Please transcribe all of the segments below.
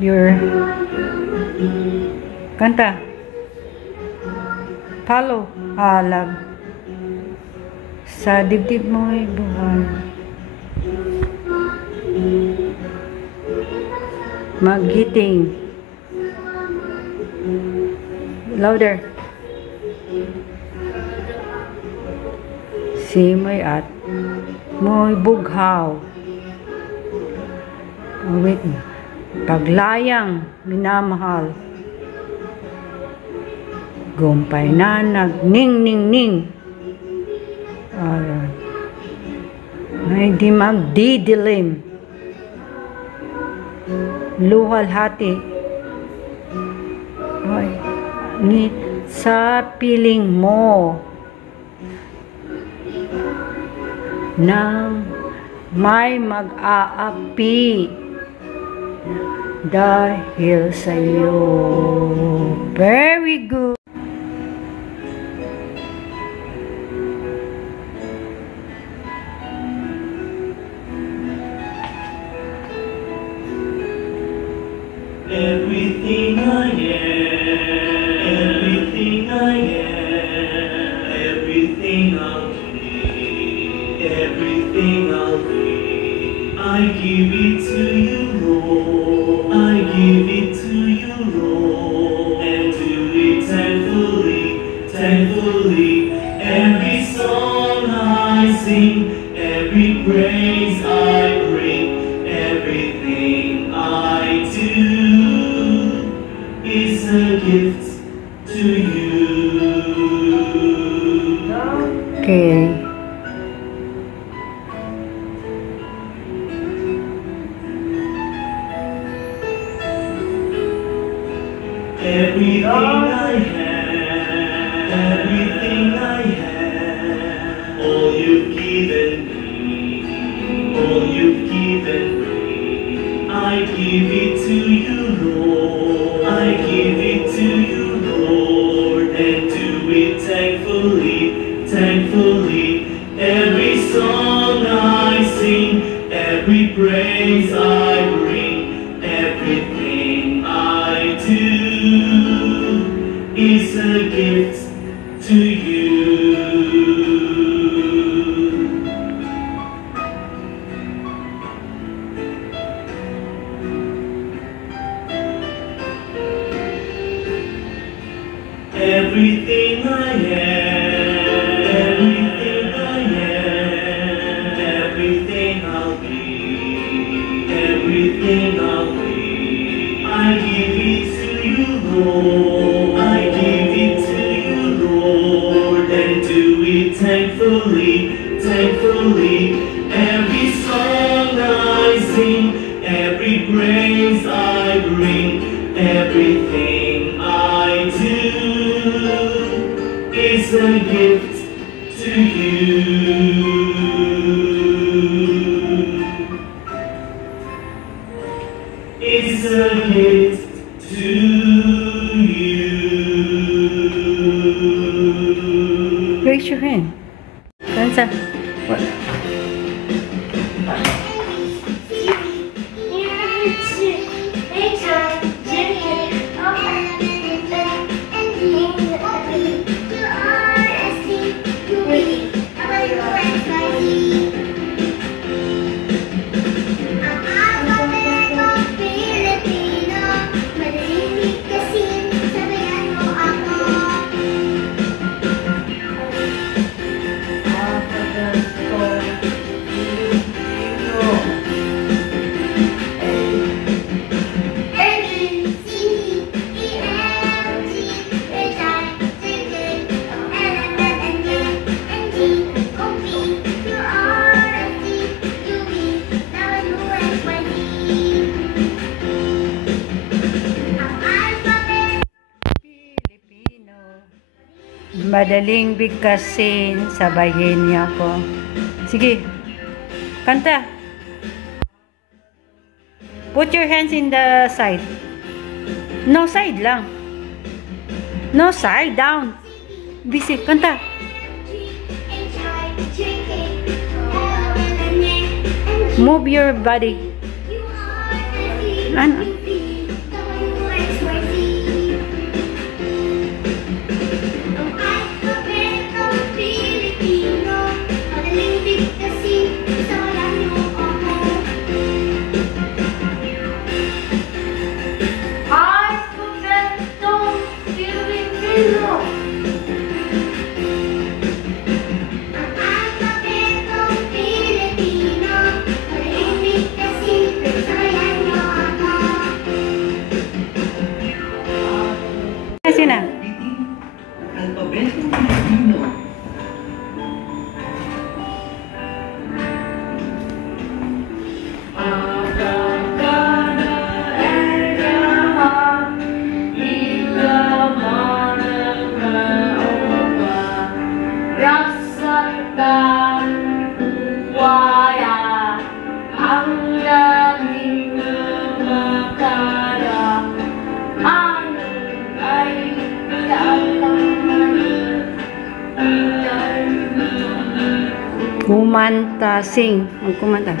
Your kanta. Follow. Love. Sa dibdib mo'y buhay. Magiting. Louder. Simoy at mo'y bughaw. Wait. Paglayang minamahal. Gumpay na nagning ning ning. Ay di magdidilim. Luwalhati. Ay, ngit sa piling mo nang may mag-aapi dahil sa'yo. Very good. Everything I am, everything I am, everything I'll be, everything I'll be. I give it to you, Lord. I give it to you, Lord. And do it thankfully, thankfully. Every song I sing, every praise I bring, everything I do is a gift to you. Okay. Everything I have, everything I have, all you've given me, all you've given me, I give it to you, Lord. I give it to you, Lord, and do it thankfully, thankfully. Every song I sing, every praise I bring, everything I do is a gift to you. Everything I am, everything I am, everything I'll be, everything I'll be. I give it to you, Lord. I give it to you, Lord, and do it thankfully, thankfully. Every song I sing, every praise I bring, everything I do is a gift to you. It's a gift to you. Raise your hand. Kansa. What? Madaling bigkasin, sabayin niya ko. Sige, kanta. Put your hands in the side. No side lang. No side, down. Busy, kanta. Move your body. Ano? Kumanta, sing. Magkumanta.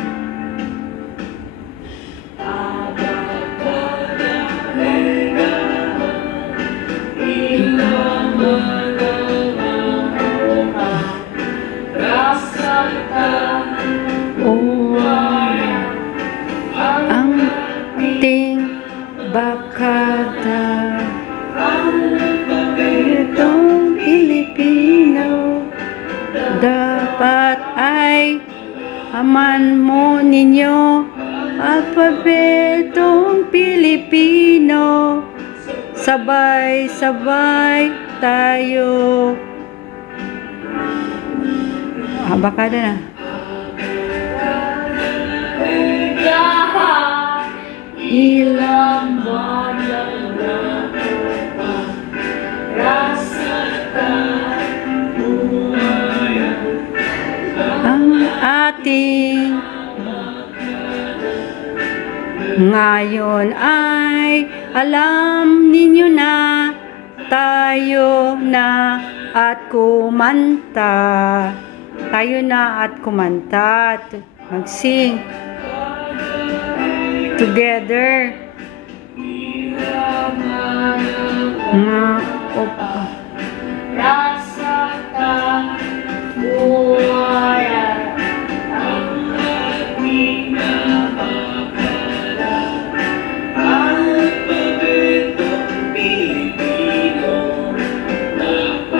Oh, ang ating bakada, itong Pilipino, dapat ay aman mo ninyo alpabetong Pilipino, sabay-sabay tayo. Bakada na. Ilang ang ating ngayon ay alam ninyo na tayo na at kumanta. Tayo na at kumanta. Mag-sing together.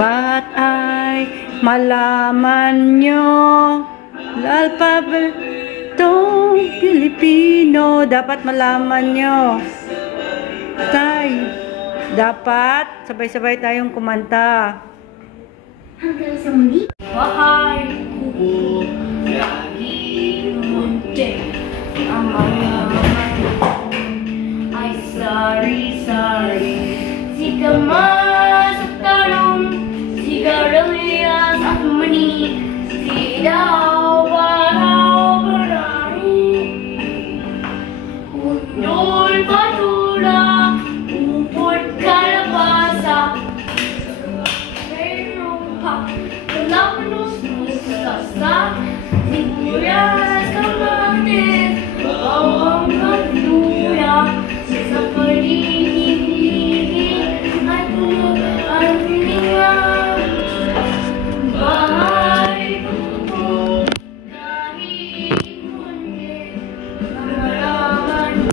Dapat ay malaman nyo alpabetong Pilipino. Dapat malaman nyo. Dapat sabay-sabay tayong kumanta. Hanggang sa muli. Bahay ko laging muntik. Ang mga ay sari-sari. Si Kamas at Tarong, si Garalias at Mani, si Daw, Baraw, Barari, Undol, Badura, Upot, Kalabasa, Mayroong pa, Kalapanos, Mustasa, Sibuyas, Kamatis, Bawang Magduya, sa paligid-ligid at puno ang hininga. Bahay ko kahit munti ang malaman mo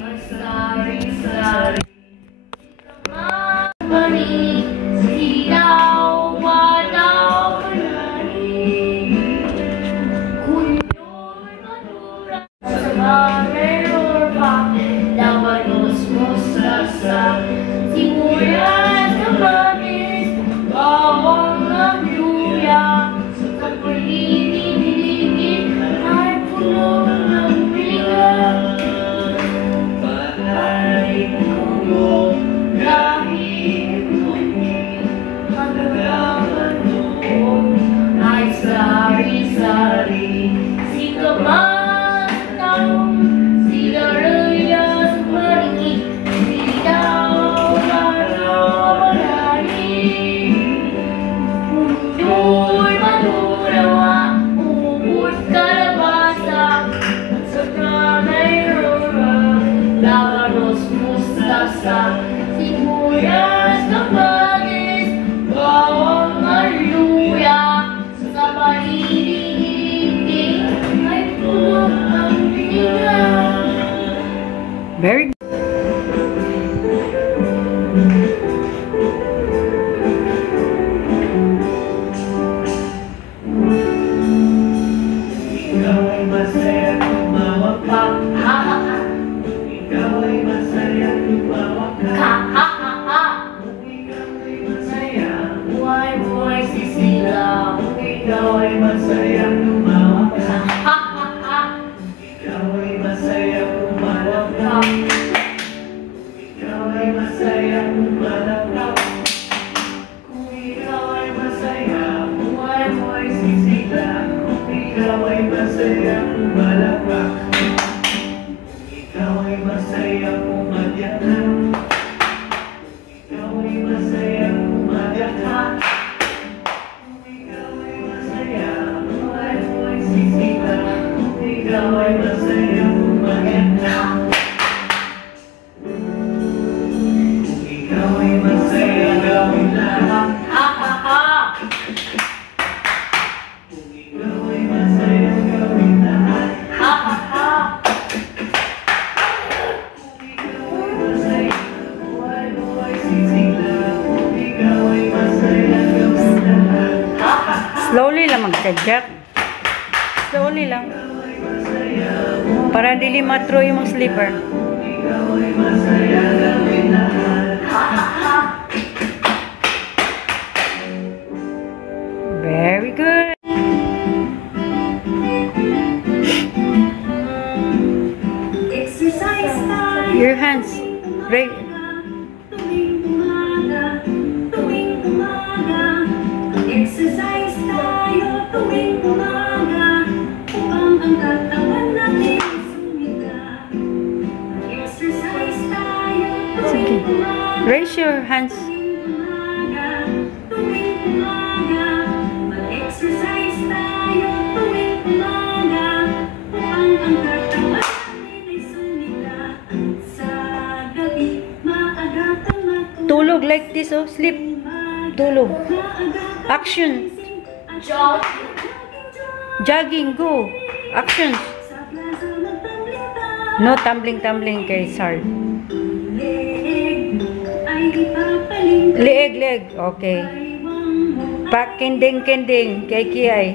ang sari-sari. Mani, silaw, walaw, panani, kunyo'y madura sa Mayor pa, labanos, mustasa, sibuyas, kamatis, bawang at luya, sa paligid-ligid ay puno ng bigat. Bahay ko kahit munti ang malaman mo ay sari-sari. Si Kamas at Tarong, si Garalias at Mani, si Daw, Baraw, Barari, Undol, Badura, Upot, Kalabasa, at saka mayroon labanos, mustasa, sibuyas, kamatis, bawang at luya, sa paligid ay puno ang hininga. Very good. Ikaw ay masaya tumawa pa. Ha-ha-ha, Ikaw ay masaya tumawa ka. ka-ha-ha-ha. Ikaw ay masaya. Buhay, buhay, sisilaw. Ikaw ay masaya tumawa ka. Ha-ha-ha, ikaw ay masayang maganda. Kung ikaw ay masaya, gawin lahat. Ha ha ha. Kung ikaw ay masaya, gawin lahat. Ha ha ha. Kung ikaw ay masaya, buhay mo ay sisigla. Kung ikaw ay masaya, gawin lahat. Slowly lang magtadyak. Slowly lang. Para dili matro yung mga slipper. Ikaw ay masaya, gawin lahat. Very good. Exercise tayo. Your hands. Right. Tuwing umaga, tuwing umaga. Exercise tayo tuwing umaga. Upang ang katawan natin sumiga. Exercise tayo Sige. tuwing umaga. Raise your hands. Tuwing umaga, mag-exercise tayo tuwing umaga. Upang ang katawan natin ay sumiga. Sa gabi, maaga kang matulog. Tulog like this, oh. Sleep. Tulog. Action. Jogging. Go. Actions. No tumbling kay Sar. Leeg. Okay. Kending kay Kiay.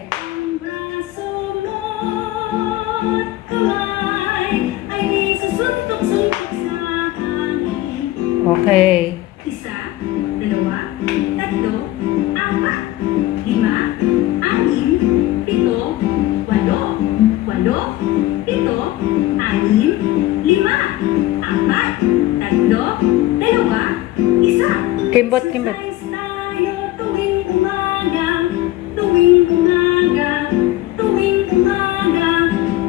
Okay. Isa, dalawa, tatlo, apat, lima, anim, pito, walo, pito, anim, lima, apat, tatlo, dalawa, isa. Kimbot. Exercise tayo tuwing umaga, tuwing umaga, tuwing umaga.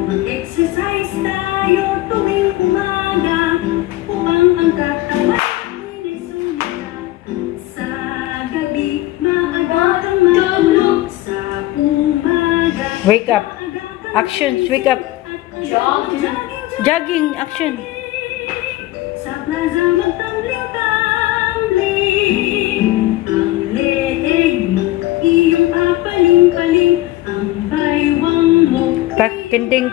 Mag-exercise tayo tuwing umaga, upang ang katawan ay sumika. Sa gabi, maaga kang matulog. Sa umaga, Wake up. Actions. Wake up. jogging. Jogging. Action. Sa plaza magtambling-tambling. Ang leeg mo, iyong papaling-paling. Ang baywang mo, Kending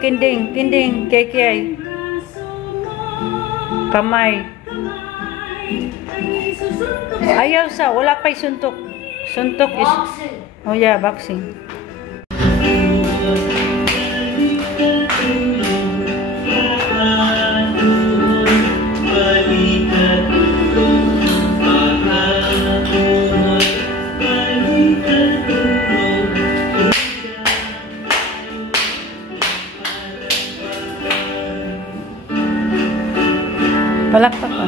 kay Kiay. braso mo. Kamay. Kamay ay susuntok. Ayaw sa. Wala pa'y suntok. Suntok is... Oh yeah, boxing. Palakpak pa.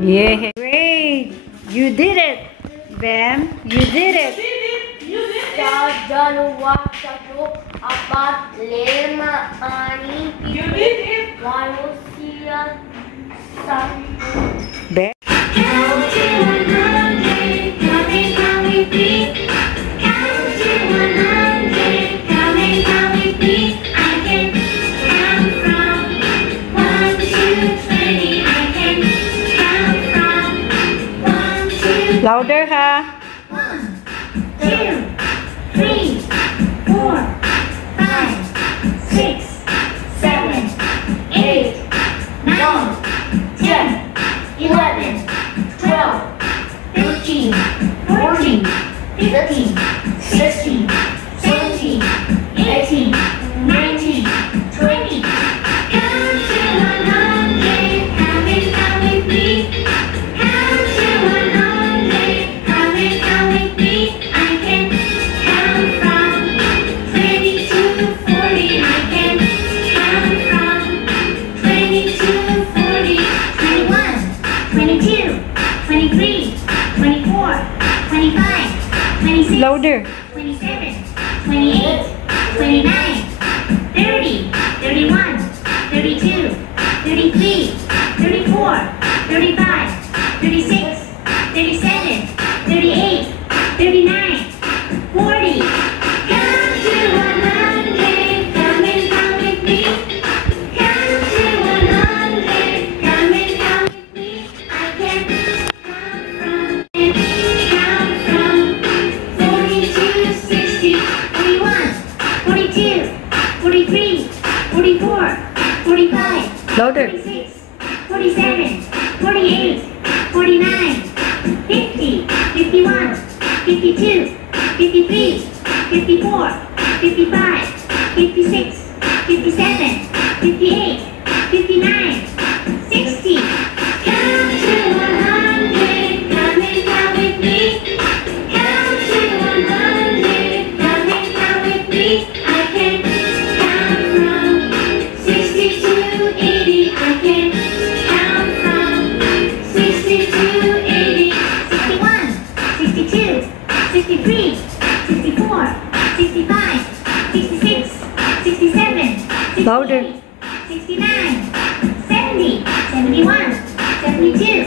Yeah. Great. You did it. Bam. You did it. Dalawa, tatlo, apat, lima, anim, pito, walo, siyam, sampu. Bam. Count to 100, count, repeat. Count to 100, count, repeat. I can count from 1 to 20. I can count from 1 to Louder ha. 1, 2, 3, 4, 5, 6, 7, 8, 9, 10, 11, 12, 13, 14, 15, 16, 17, 18, 19, 20. Count to 100, count it down with me. Count to 100, count it down with me. I can count from 20 to 40. I can count from 20 to 40. 21, 22, 23, 24, 25, 26. Louder. 27, 28, 29, 30, 31, 32, 33, 34, 35, 36, 37, 38, 39, 40. Count to 100, come and count with me. Count to 100, come and count with me. I can count from 40 to 60, 41, 42, 43, 44, 45, Louder. 46, 47, 48, 49, 50, 51, 52, 53, 54, 55, 56, 57, 58, 59, 60. Count to 100, come and count with me. Count to 100, come and count with me. I can count from 60 to 80. I can count from 60 to 80. 61, 62, 63, 64, 65, 66, 67, 68, Louder. 69, 70, 71, 72,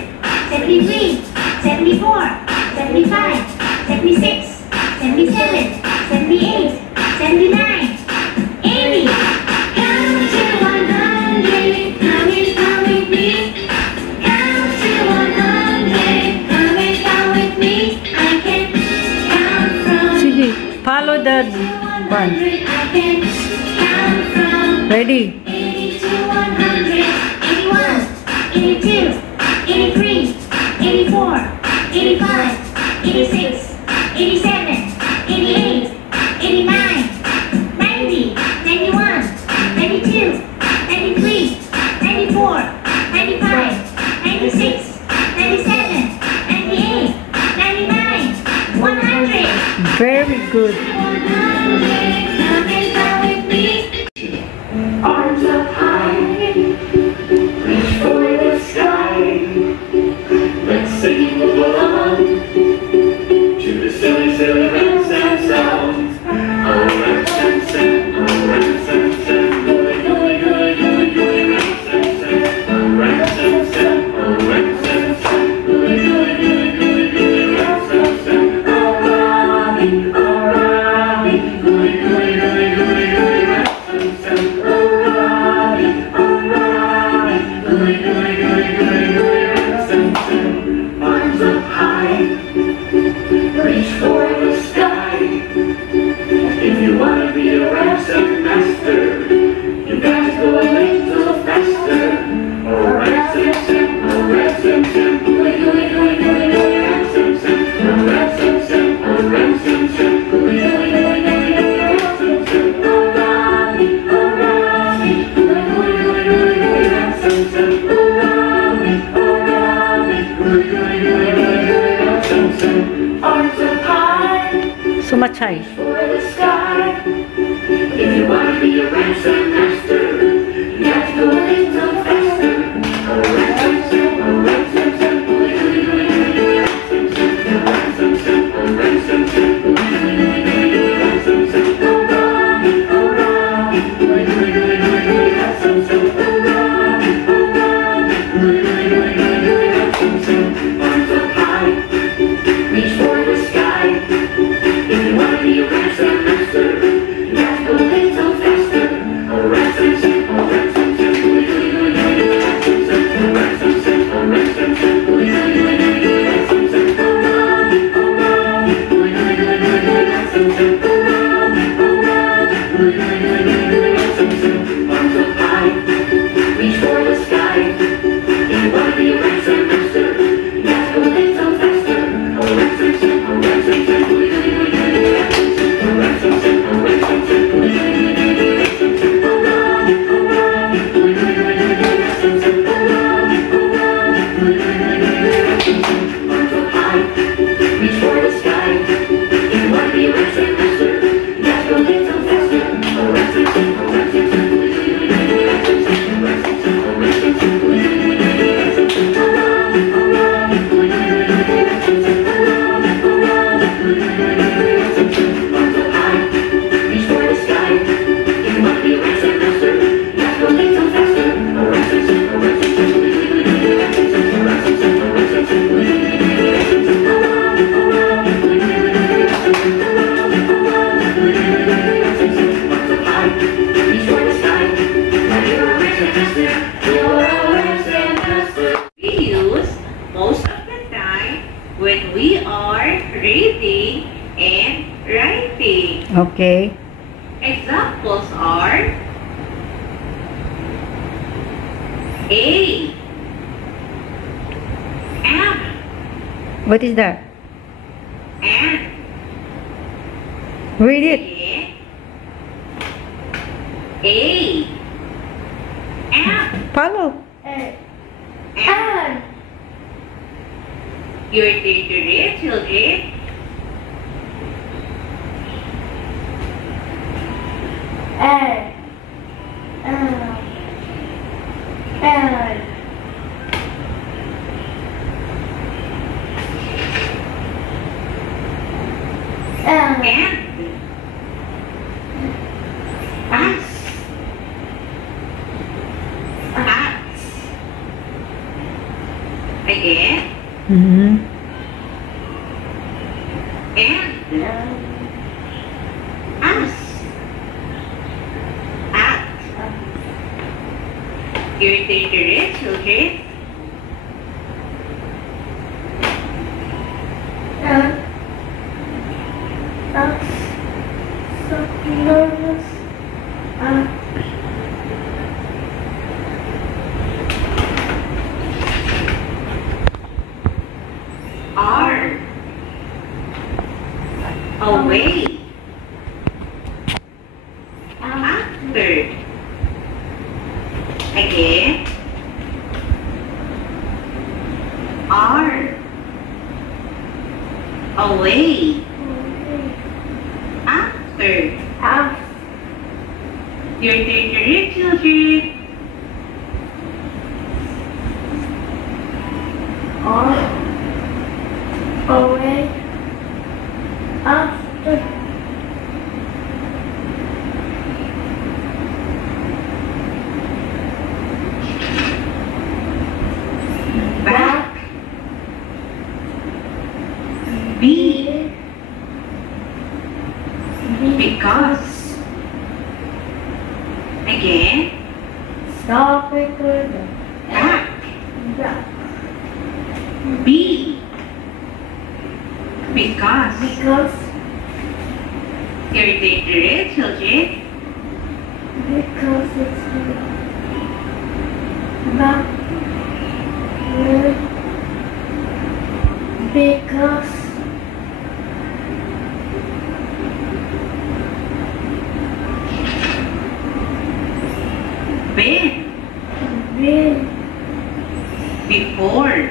73, 74, 75, 76, 77, 78, 79, 80. Count to 100, come and count with me. Count to 100, come and count with me. I can count from Sige. Follow the 100. one. I can count from Ready. 80 to 100, 81, 82, 83, 84, 85, 86, 87, 88, 89, 90, 91, 92, 93, 94, 95, 96, 97, 98, 99, 100. Very good. 100, come and count with me. Arms up high, reach for the sky. Let's sing along to the silly, silly rhymes and sounds. Oh, rhymes and sounds, oh, rhymes and sounds, gooey, gooey, gooey, gooey, gooey, rhymes and sounds. Oh, rhymes and sounds, oh, rhymes and sounds, gooey, gooey, gooey, gooey, gooey, rhymes and sounds. Oh, Robbie, gooey, gooey, gooey, gooey, gooey, rhymes and sounds. Oh, Robbie, gooey, gooey, gooey, gooey, gooey, rhymes and sounds. Arms up high, reach for the sky. If you wanna be a ransom master, you got to go a little faster. Oh, ransom Sam, oh, ransom Sam, gooey, gooey, gooey, gooey, gooey, ransom Sam. Oh, ransom Sam, oh, ransom Sam, gooey, gooey, gooey, gooey, gooey, ransom Sam. Oh, Robbie, gooey, gooey, gooey, gooey, gooey, ransom Sam. Oh, Robbie, gooey, gooey, gooey, gooey, gooey, ransom Sam. Arms up high So much high. for the sky. If you wanna be a ransom master, you got to go a little faster. Oh, ransom Sam, oh, ransom Sam, gooey, gooey, gooey, gooey, gooey, ransom Sam. Oh, ransom Sam, oh, ransom Sam, gooey, gooey, gooey, gooey, gooey, ransom Sam. Oh, Robbie, gooey, gooey, gooey, gooey, gooey, ransom Sam. Oh, Robbie, gooey, gooey, gooey, gooey, gooey, ransom Sam. Arms up high, reach for the sky. If you wanna be a ransom master, you got to go a little faster. Oh, ransom Sam, oh, ransom Sam, gooey, gooey, gooey, gooey, ransom Sam. when we are reading and writing. Okay. Examples are A. M. What is that? And Read it. again. A. M. Follow. And. And your turn to read, children. And. And. And. And. And us. Us. Again. Mm-hmm. And us. At. Your turn to read, children. And. Us. So nervous. Are. Away. After. Again. Are. Away. After. After. Your turn to read, children. Are. Away. After. Back. Be. Because. Again. Stop it good. Back. Back. Be. Because. Because. Your turn to read, children. Because it's back. Because. Been. Been. Before.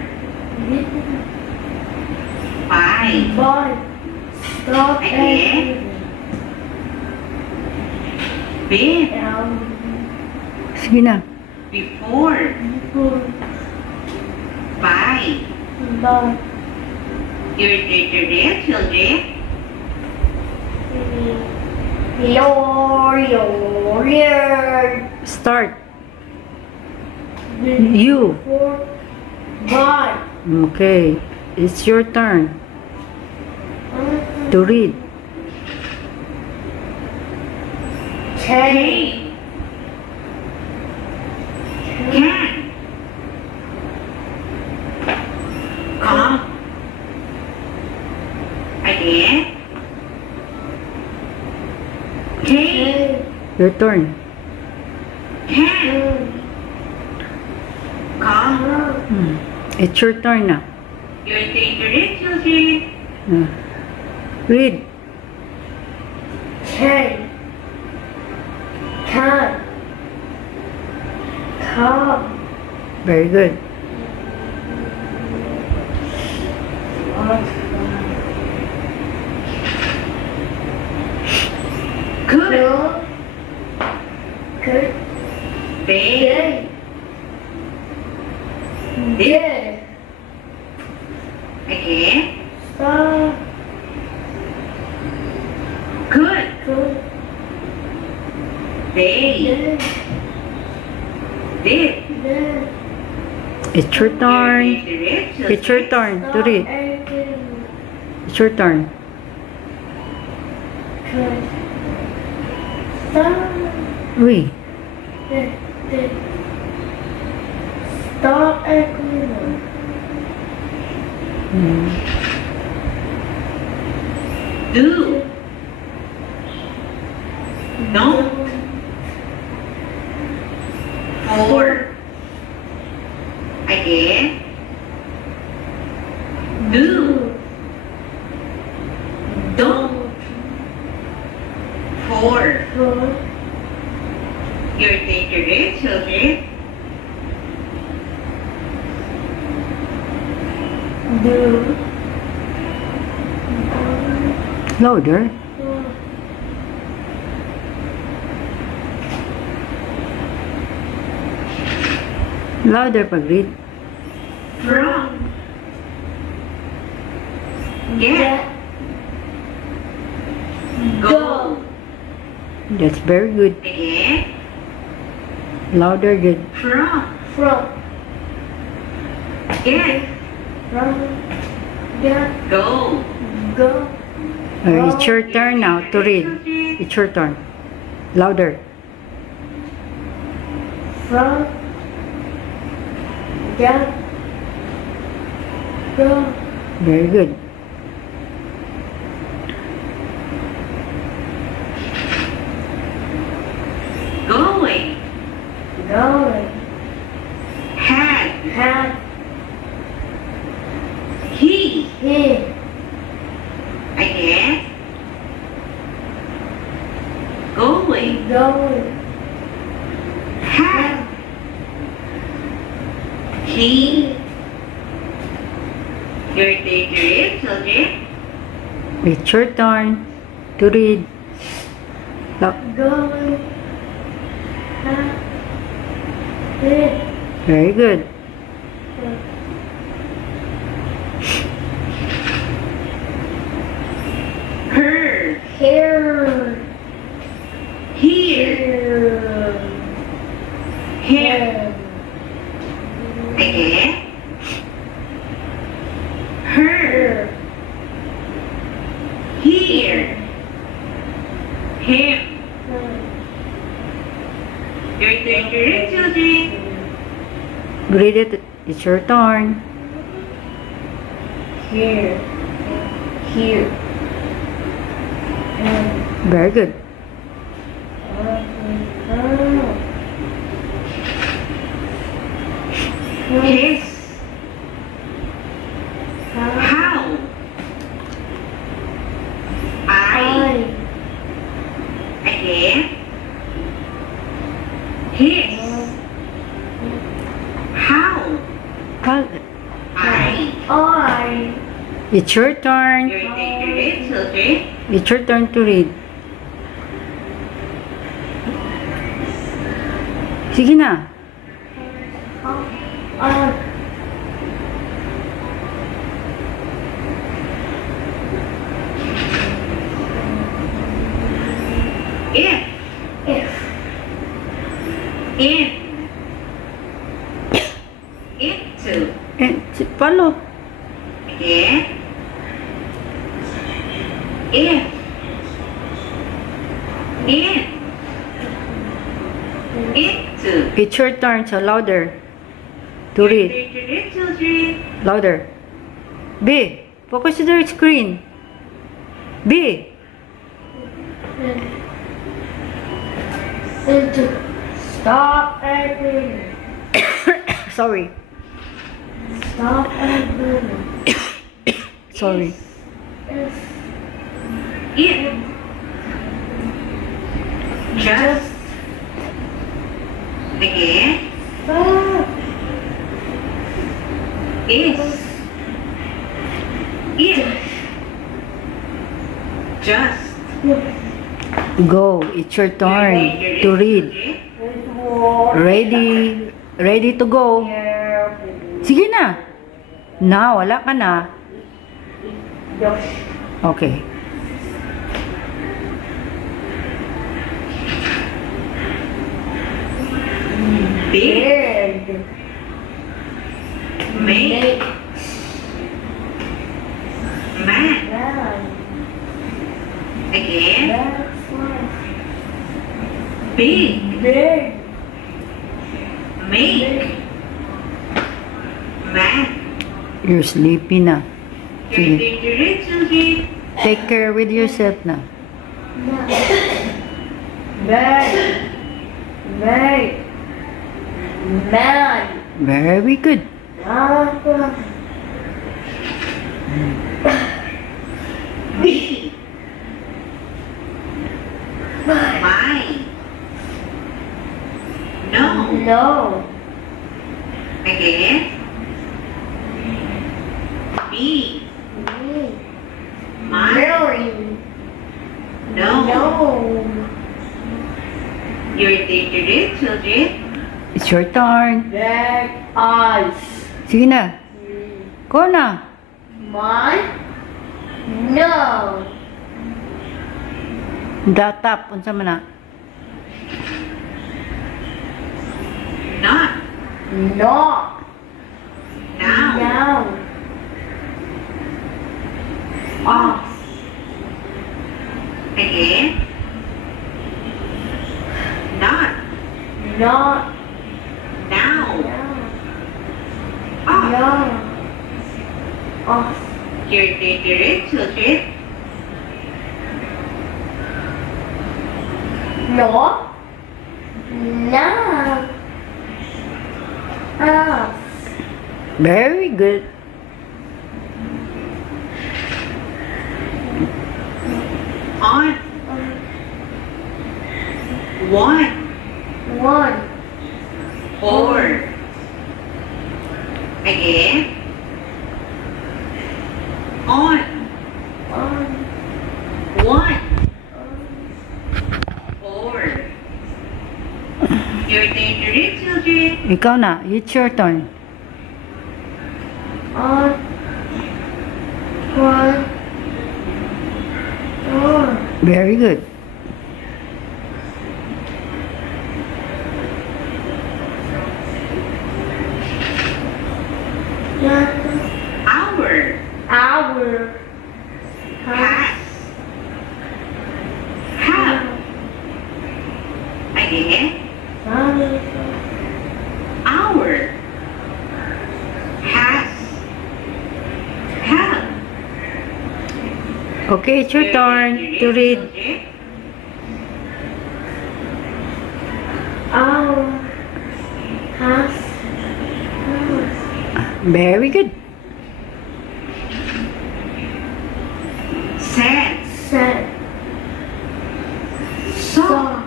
By. Boy. Stop Again. it. Been. Sige na. Before. By. Boy. Your turn to read, children. Your. Start. You. Boy. Okay. It's your turn to read. Change. Can. Come. Again. Can. Your turn. Can. Come. It's your turn now. Your turn to read, children. Read. Can. Can. Come. Very good. Good. Good. They. Did. Again. Stop. Good. Good. They. Did. Did. It's your turn. It's your turn to read. It's your turn. Good. Stop. Uy. Did. Stop agreeing. Do. Don't. For. Again. Do. Don't. For. Your favorite children. Louder. Louder pag-read. From. Get. Go. That's very good. Again. Louder, good. From. Get. Go. It's your turn now to read. It's your turn. Louder. Very good. Going. Had. He. Again. Going. Had. He. Your favorite children. It's your turn to read. Very good. Her. Here. Him. Again. Her. Here. Him. Your favorite children. Read it. It's your turn. Very good. His. How. I. Again. His. How. I. It's your turn. Your favorite children. It's your turn to read. Sige na. If. In. Into. Follow. Again. If. In. Into. It's your turn, so louder to read. Favorite children. Louder. B. Focus to the screen. B. Stop acting. Sorry. Stop acting. Sorry. If. Just. Again. Stop. Is. If. Just. Go. It's your turn to read. Ready. Ready to go. Sige na. Na, wala ka na. Okay. Big. Make. Man. Again. Big. Make. Man. You're sleepy na. Your turn to read, children. Take care with yourself na. Man. Man. Man. Very good. Me. My. No. No. Again. Me. My. Really? No. No. Your turn to read, children. It's your turn. Black eyes. Sige na. Go na. Mine? No. Datap. Unsa man na? Not. Not. Now. Now. Off. Again. Not. Not. Now. Now. Off. No. Off. Your turn to read, children. No. Now. Off. Very good. On. One. One. Four. Again. On. On. One. Four. Your turn to read, children. Ikaw na. It's your turn. On. One. On. Very good. Hour. Hour. Pass. Have. Again. Hour. Has. Have. Okay, it's your turn to read. children. Hour. Has. Very good. Said. Set. Saw.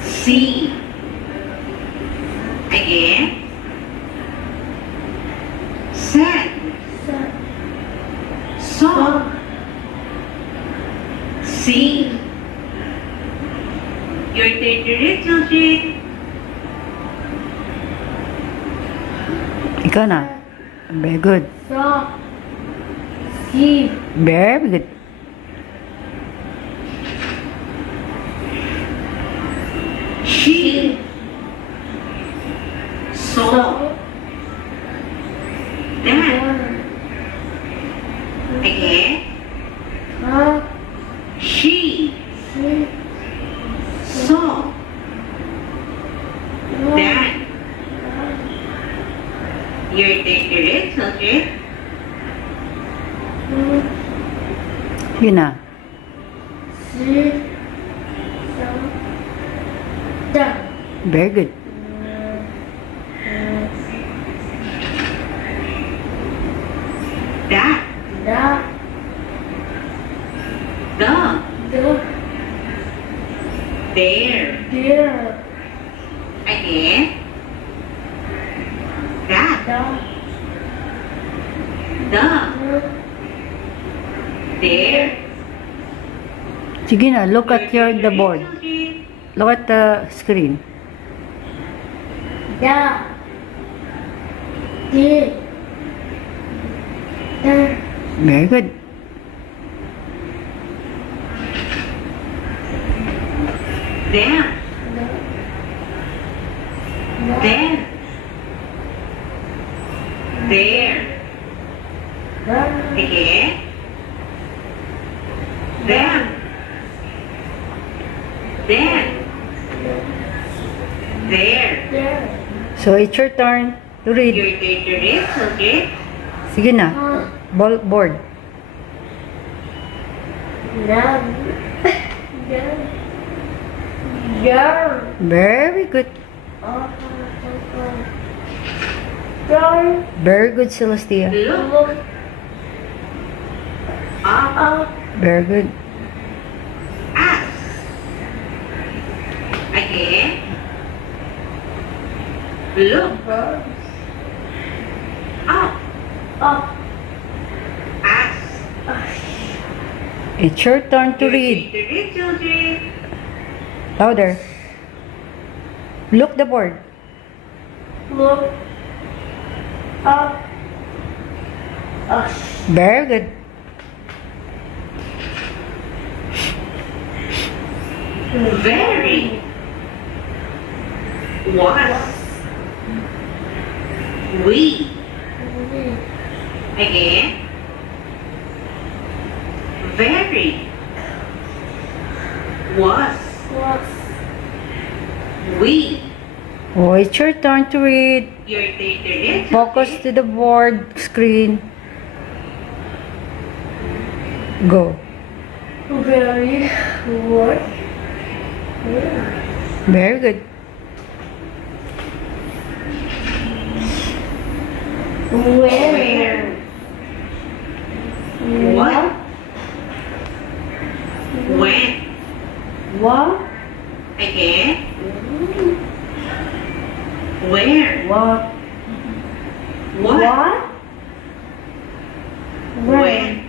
See. Again. Said. Set. Saw. See. Your turn to read, children. Ikaw na. Very good. Saw. See. Very good. She saw that. Again. She saw that. Your turn to read, children. Yun na. Very good. That. The. There. Again. That. The. There. Sige na, look at the board. Look at the screen. Very good. Then. There. Again. Then. There. So it's your turn to read. Your turn to read, children. Sige na. Board. Very good. Very good, Celestia. Look. Up. Very good. As. Again. Look. Up. As. It's your turn to read. Read, children. Louder. Look the board. Look up. Very good. Very. Was. We. Again. Very. Was. We. Oh, it's your turn to read. Your turn to read. Focus to the board screen. Go. Very what? Very good. Where? What? When? What? Again? Where? What? What? When?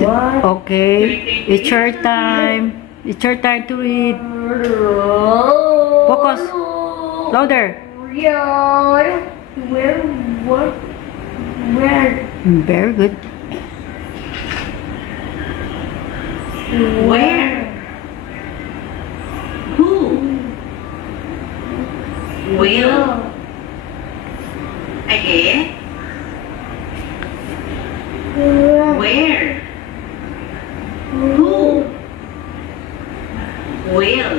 What? Okay. It's your time. It's your time to read. Focus. Louder. Yeah. Where? What? Where? Very good. Where? Who? Will? Again? Where? Who? Will?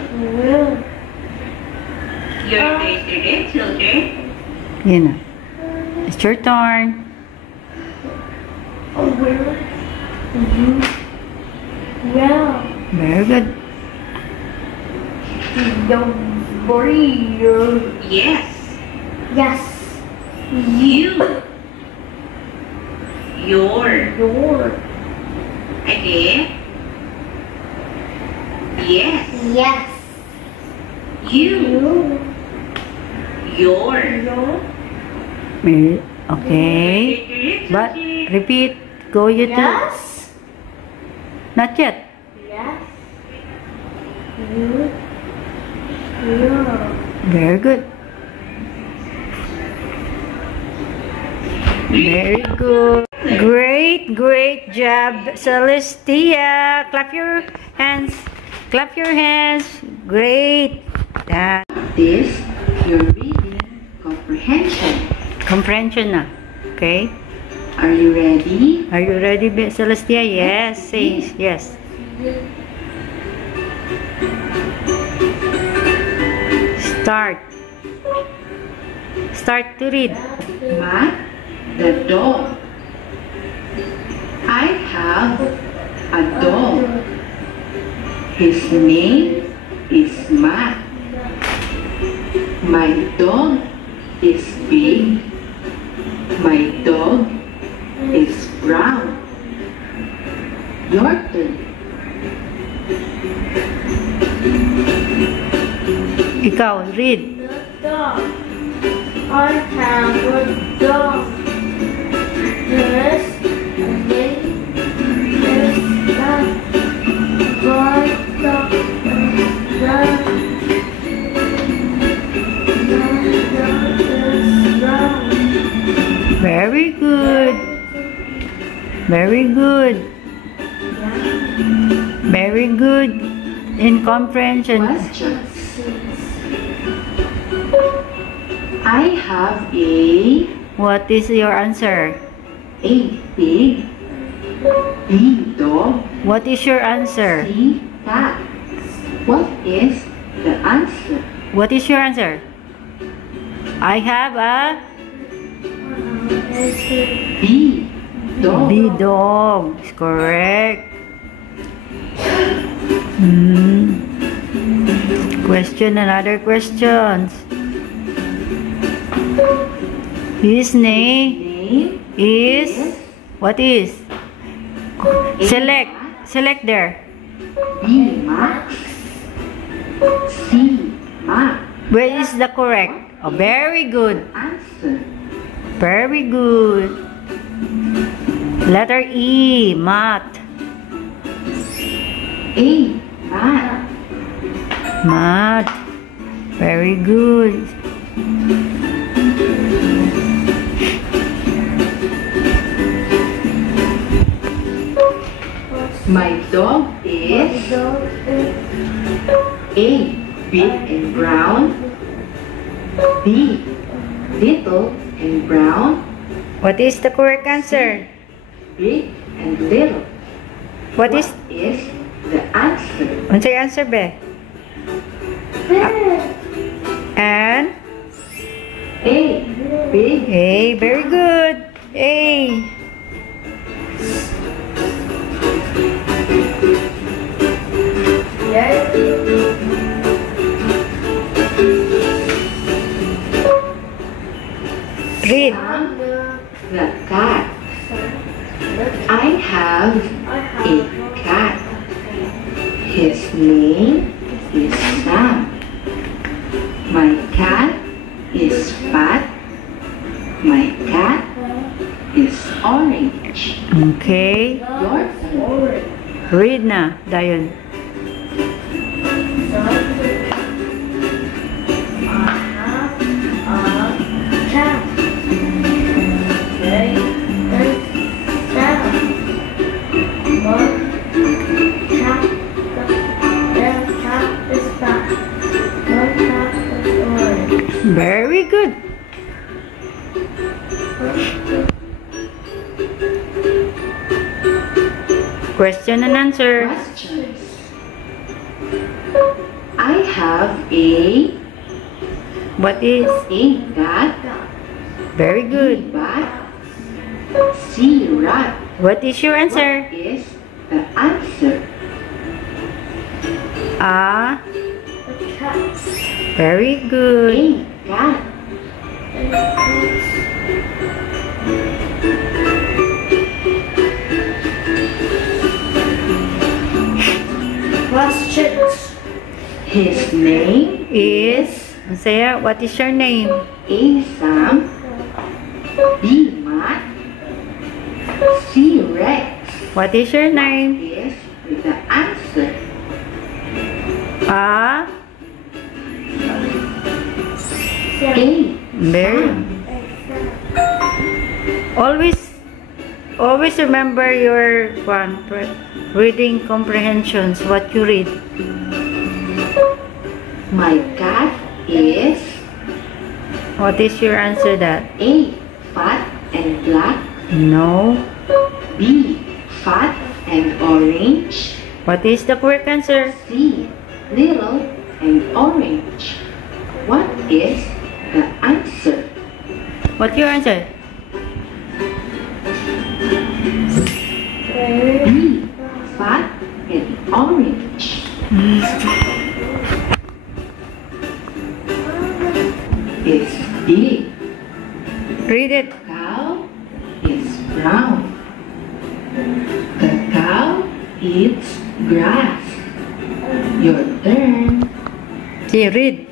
Your turn to read, children. Yan na. It's your turn. Where? Yeah. Very good. Don't worry. Yes. Yes. You. Your. Again? Yes. Yes. You. Your. Okay. But repeat. Go you too. Yes. Not yet. Yes. You. Yeah. Very good. Very good. Great job, Celestia. Clap your hands. Clap your hands. Great. That. This, your reading comprehension. Comprehension na. Okay. Are you ready? Are you ready, Celestia? Yes. Say yes. Start to read. Matt, the dog. I have a dog. His name is Matt. My dog is big. My dog is brown. Your turn. Ikaw, read. Dog. I have a dog. Yes. Very good. Very good. Very good in comprehension. Questions. I have a What is your answer? big dog. What is your answer? C cat. What is the answer? What is your answer? I have a B. Dog. B. Dog. Is correct. Question, another questions. His name Name is, what is? Select there. B. Max. C. Max. Where is the correct? Oh, very good. Answer. Very good. Letter E. Math. A. Matt. Math. Very good. My dog is A. Big and brown. B. Little and brown. What is the correct answer? Big and little. What is the answer? What's your answer, be? And A. Big. A. Very good. A. Read. The cat. I have a cat. His name is Sam. My cat is fat. My cat is orange. Okay. Your turn. Read na, Dayon. Very good. Question and answer. Questions. I have a What is? cat. Very good. B. Bat. C. Rat. What is your answer? What is the answer? Ah. Very good. A. Cat. Questions. His name Is, Saya, what is your name? A. Sam. B. Matt. C. Rex. What is your name? Is the answer. Ah. A. Very. Always remember your reading comprehensions. What you read. My cat is What is your answer? That A. Fat and black. no. B. Fat and orange. What is the correct answer? C. Little and orange. What is the answer? What's your answer? B. Fat and orange. It's big. Read it. Cow is brown. The cow eats grass. Your turn. See, read.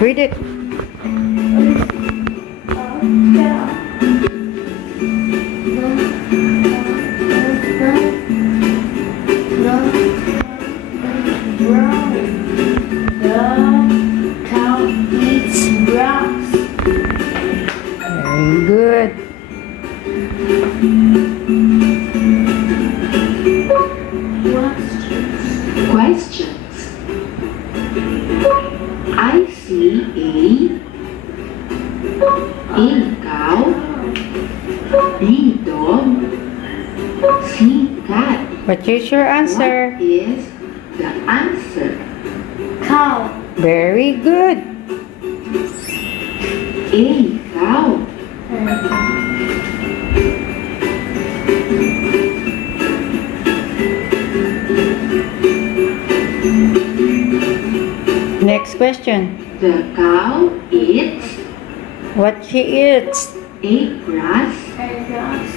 Read it. Very good. Questions. I see A cow, B dog, C cat. What is your answer? What is the answer? Cow. Very good. A. Cow. Next question. The cow eats What she eats? A. Grass. Grass.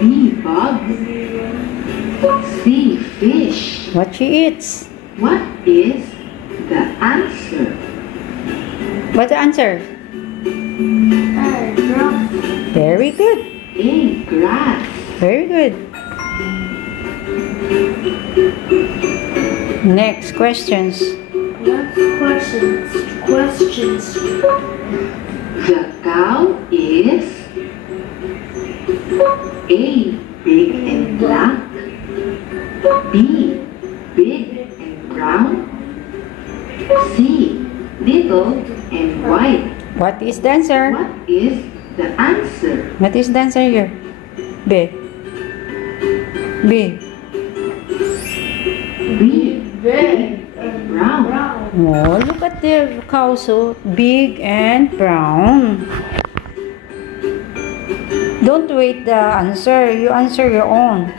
B. Bug. C. Fish. What she eats? What is the answer? What's the answer? Grass. Very good. A. Grass. Very good. Next questions. Next questions. The cow is A. Big and black. B. Big and brown. C. Little and white. What is the answer? What is the answer? What is the answer here? B. B. B. Big and brown. Oh, look at the cow, so big and brown. Don't wait the answer. You answer your own.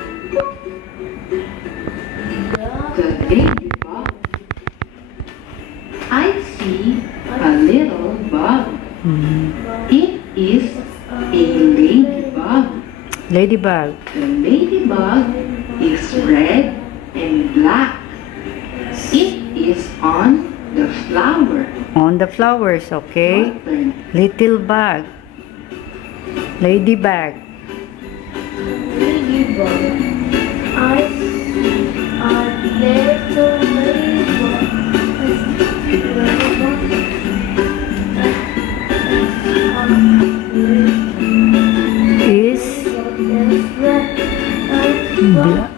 The ladybug. I see a little bug. It is a ladybug. Ladybug. The ladybug is red and black. It is on the flower. On the flowers, okay? Your turn. Little bug. Ladybug. Ladybug. I see a little ladybug. Is black.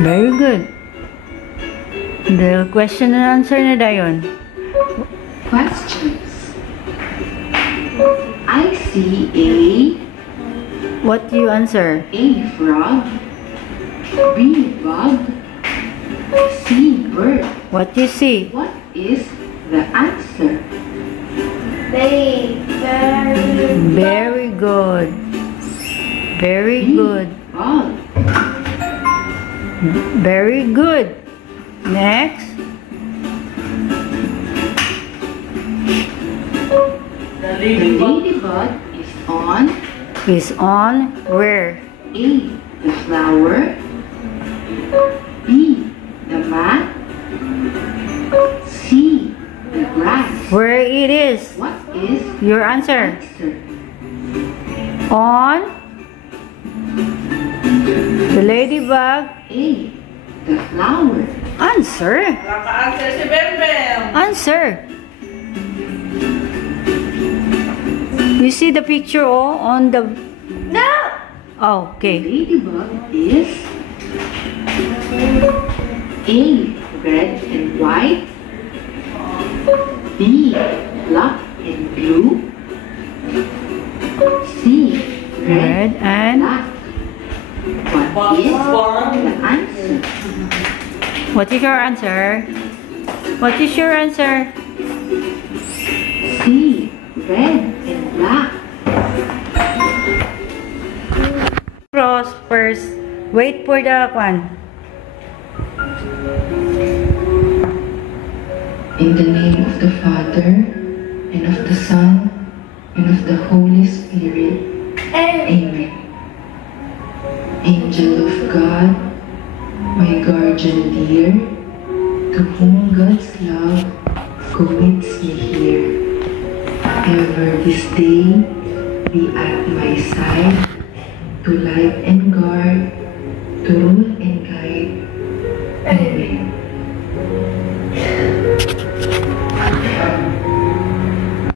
Very good. The question and answer na dayon. Questions. I see What you answer? A frog. B bug. C bird. What you see? What is the answer? Very good. Very B good. bug. Very good. Next. The ladybug Is on where? A. The flower. B. The mat. C. The grass. Where it is? What is Your the answer. answer? On the ladybug. A. The flower. Answer. Naka-answer si Bembem. Answer. You see the picture on the... No! Oh, okay. Ladybug is A. Red and white. B. Black and blue. C. Red Red and... black. What is the answer? What is your answer? What is your answer? C. Red and black. Cross first. Wait for the one. In the name of the Father, and of the Son, and of the Holy Spirit. Amen. Angel of God, my guardian dear, to whom God's love commits me here. Ever this day be at my side, to light and guard, to rule and guide,